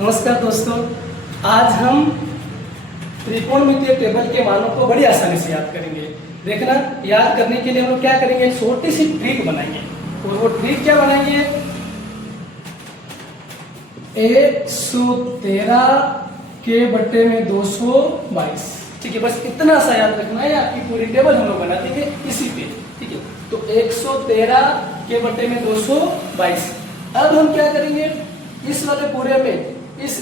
नमस्कार दोस्तों, आज हम त्रिकोणमितीय टेबल के मानों को बड़ी आसानी से याद करेंगे। देखना, याद करने के लिए हम लोग क्या करेंगे, छोटी सी ट्रिक बनाएंगे। और वो ट्रिक क्या बनाएंगे, 113 के बट्टे में 222। ठीक है, बस इतना सा याद रखना है। आपकी पूरी टेबल हम लोग बना देंगे इसी पे। ठीक है, तो 113 के बट्टे में 222। अब हम क्या करेंगे, इस वाले पूरे में, इस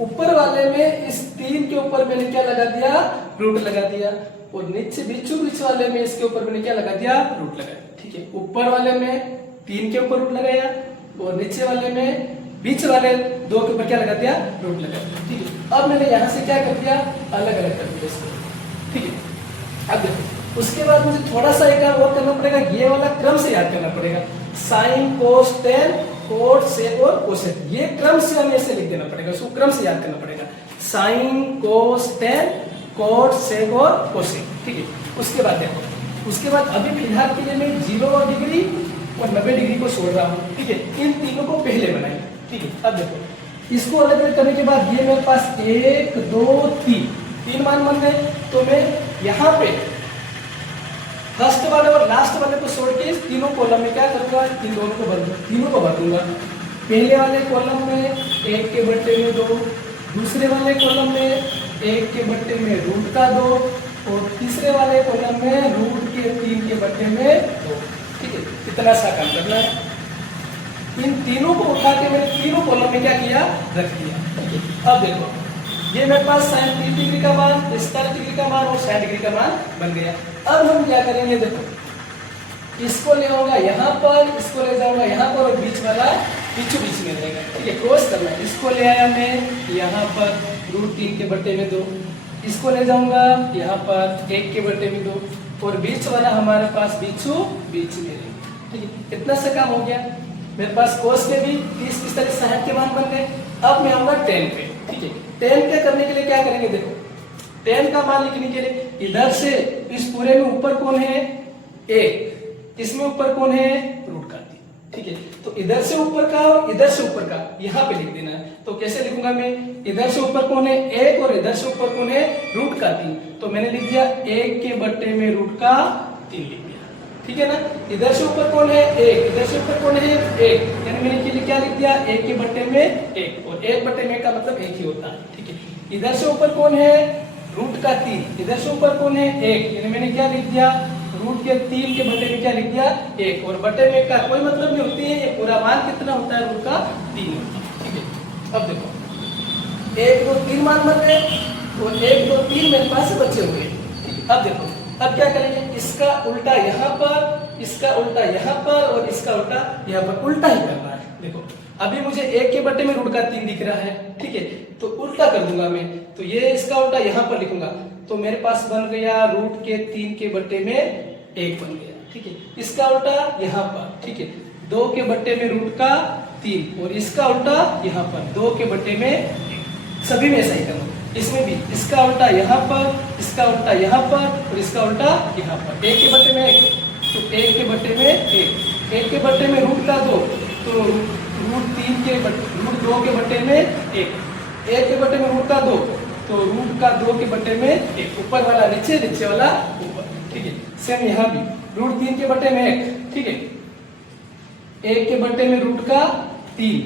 ऊपर वाले में, इस 3 के ऊपर मैंने क्या लगा दिया, रूट लगा दिया। और नीचे बीच वाले में, इसके ऊपर मैंने क्या लगा दिया, रूट लगाया। ठीक है, ऊपर वाले में 3 के ऊपर रूट लगाया और नीचे वाले में, बीच वाले 2 के ऊपर क्या लगा दिया, रूट लगाया। ठीक है, अब मैंने यहां से क्या कर दिया, अलग अलग कर दिया इसको। ठीक है, अब देखो, उसके बाद मुझे थोड़ा सा एक और करना पड़ेगा, ये वाला क्रम से याद करना पड़ेगा। साइन, कोस, टेन, कोट, सेक और कोसेक, ये क्रम से हमें ऐसे लिख देना पड़ेगा, उसको क्रम से याद करना पड़ेगा। साइन, कोस, टेन, कोट, सेक और कोसेक। ठीक है, उसके बाद देखो, उसके बाद अभी फिलहाल के लिए मैं 0 डिग्री और 90 डिग्री को छोड़ रहा हूँ। ठीक है, इन तीनों को पहले बनाएंगे। ठीक है, अब देखो, इसको अलग अलग करने के बाद ये मेरे पास 1 2 3 मान बन गए। तो मैं यहाँ पे फर्स्ट वाले और लास्ट वाले को छोड़ के इस तीनों कॉलम में क्या करूंगा, इन दोनों को भर दूंगा, तीनों को भर दूंगा। पहले वाले कॉलम में 1 के बट्टे में 2, दूसरे वाले कॉलम में 1 के बट्टे में रूट का 2 और तीसरे वाले कॉलम में रूट के 3 के बट्टे में 2। ठीक है, इतना सा काम करना है। इन तीनों को उठा के मैंने तीनों कॉलम में क्या किया, रख दिया। ठीक है, अब देखो, ये मेरे पास साइन 30 डिग्री का मान, 45 डिग्री का मान और 60 डिग्री का मान बन गया। अब हम क्या करेंगे, देखो, इसको ले आऊंगा यहाँ पर, इसको ले जाऊंगा यहाँ पर और बीच वाला बीचों बीच में रहेगा। ठीक है, क्रॉस करना है। इसको ले आया मैं यहाँ पर रूट 3 के बट्टे में 2, इसको ले जाऊंगा यहाँ पर 1 के बट्टे में 2 और बीच वाला हमारे पास बीचों बीच में रहेगा। ठीक है, इतना सा काम हो गया। मेरे पास कोस में भी 30 45 60 के मान बन गए। अब मैं आऊंगा 10 पे। ठीक है, 10 के करने के लिए क्या करेंगे, देखो, 10 का मान लिखने के लिए इधर से इस पूरे में ऊपर कौन है, 1, इसमें ऊपर कौन है, रूट का 3। ठीक है, तो इधर से ऊपर का और इधर से ऊपर का यहाँ पे लिख देना है। तो कैसे लिखूंगा मैं, इधर से ऊपर कौन है, 1 और इधर से ऊपर कौन है, रूट का 3। तो मैंने लिख दिया 1 के बट्टे में रूट का 3 लिख दिया। ठीक है ना, इधर से ऊपर कौन है, 1, इधर से ऊपर कौन है, 1, यानी मैंने के लिए क्या लिख दिया, 1 के बट्टे में 1 और 1 बट्टे में का मतलब 1 ही होता है। ठीक है, इधर से ऊपर कौन है, रूट का 3, इधर से ऊपर कौन है, 1, यानी मैंने क्या लिख दिया, रूट के 3 के बट्टे में क्या लिख दिया, 1 और बट्टे में का कोई मतलब नहीं होती है, ये पूरा मान कितना होता है, रूट का 3 होता है। ठीक है, अब देखो, 1 2 3 मान बन गए और 1 2 3 मेरे पास बचे हुए। ठीक है, अब देखो, अब क्या करेंगे, इसका उल्टा यहाँ पर, इसका उल्टा यहाँ पर और इसका उल्टा यहाँ पर, उल्टा ही करना है। देखो, अभी मुझे 1 के बट्टे में रूट का 3 दिख रहा है। ठीक है, तो उल्टा कर दूंगा मैं, तो ये इसका उल्टा यहाँ पर लिखूंगा। तो मेरे पास बन गया रूट के 3 के बट्टे में 1 बन गया। ठीक है, इसका उल्टा यहाँ पर। ठीक है, 2 के बट्टे में रूट का 3 और इसका उल्टा यहाँ पर 2 के बट्टे में 1। सभी में ऐसा ही करूंगा, इसमें भी इसका उल्टा यहाँ पर, इसका उल्टा यहाँ पर और इसका उल्टा यहाँ पर। 1 के बट्टे में 1, तो 1 के बट्टे में 1, 1 के बट्टे में रूट का 2, तो रूट 3 के रूट 2 के बट्टे में 1, 1 के बट्टे में रूट का 2, तो रूट का 2 के बट्टे में 1, ऊपर वाला नीचे, नीचे वाला ऊपर। ठीक है, सेम यहाँ भी रूट 3 के बट्टे में 1। ठीक है, 1 के बट्टे में रूट का 3,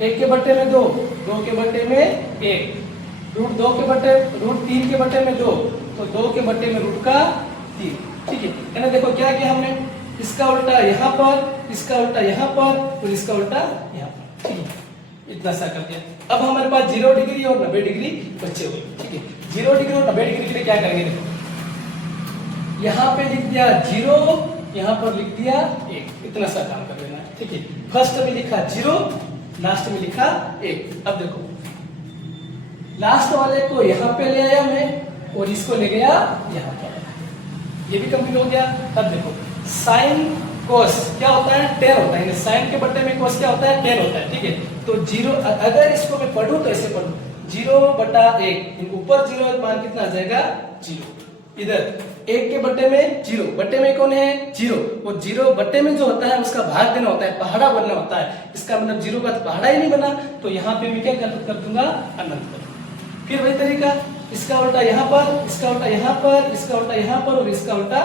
1 के बट्टे में 2, 2 के बट्टे में 1, रूट 2 के बट्टे, रूट 3 के बट्टे में 2, तो 2 के बट्टे में रूट का 3। ठीक है ना, देखो क्या किया हमने, इसका उल्टा यहाँ पर, इसका उल्टा यहाँ पर और इसका उल्टा यहाँ पर। ठीक है, इतना सा कर दिया। अब हमारे पास 0 डिग्री और 90 डिग्री बचे हुए। ठीक है, 0 डिग्री और 90 डिग्री के लिए क्या करेंगे, देखो, यहाँ पे लिख दिया 0, यहाँ पर लिख दिया 1, इतना सा काम कर लेना है। ठीक है, फर्स्ट में लिखा 0, लास्ट में लिखा 1। अब देखो, लास्ट वाले को यहाँ पे ले आया मैं और इसको ले गया यहाँ पर, ये भी कंप्लीट हो गया। अब देखो, साइन कोस क्या होता है, 10 होता है, साइन के बट्टे में कोस क्या होता है, 10 होता है। ठीक है, तो 0, अगर इसको मैं पढ़ूं तो ऐसे पढ़ूं, 0/1, ऊपर 0 मान कितना आ जाएगा, 0, इधर एक के बट्टे में जीरो, बट्टे में कौन है जीरो, और जीरो बट्टे में जो होता है उसका भाग देना होता है, पहाड़ा बनना होता है। इसका मतलब जीरो का तो पहाड़ा ही नहीं बना, तो यहाँ पे मैं क्या कर दूंगा अनंत कर। फिर वही तरीका, इसका उल्टा यहाँ पर, इसका उल्टा यहाँ पर, इसका उल्टा यहाँ पर, और इसका उल्टा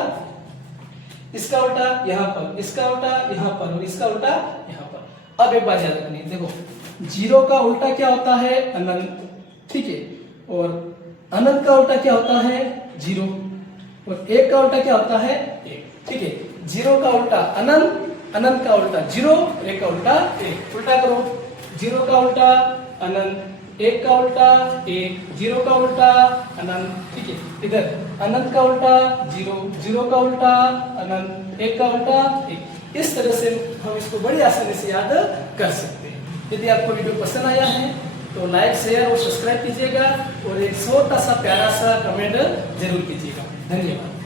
यहाँ पर, इसका उल्टा यहाँ पर, और इसका उल्टा यहाँ पर। अब एक बात याद रखनी है, देखो जीरो का उल्टा क्या होता है अनंत, ठीक है, और अनंत का उल्टा क्या होता है जीरो, और एक का उल्टा क्या होता है एक, ठीक है। जीरो का उल्टा अनंत, अनंत का उल्टा जीरो, एक का उल्टा एक। उल्टा करो, जीरो का उल्टा अनंत, एक का उल्टा एक, जीरो का उल्टा अनंत, ठीक है। इधर अनंत का उल्टा जीरो, जीरो का उल्टा अनंत, एक का उल्टा एक। इस तरह से हम इसको बड़ी आसानी से याद कर सकते हैं। यदि आपको वीडियो पसंद आया है तो लाइक, शेयर और सब्सक्राइब कीजिएगा, और एक छोटा सा प्यारा सा कमेंट जरूर कीजिएगा। धन्यवाद।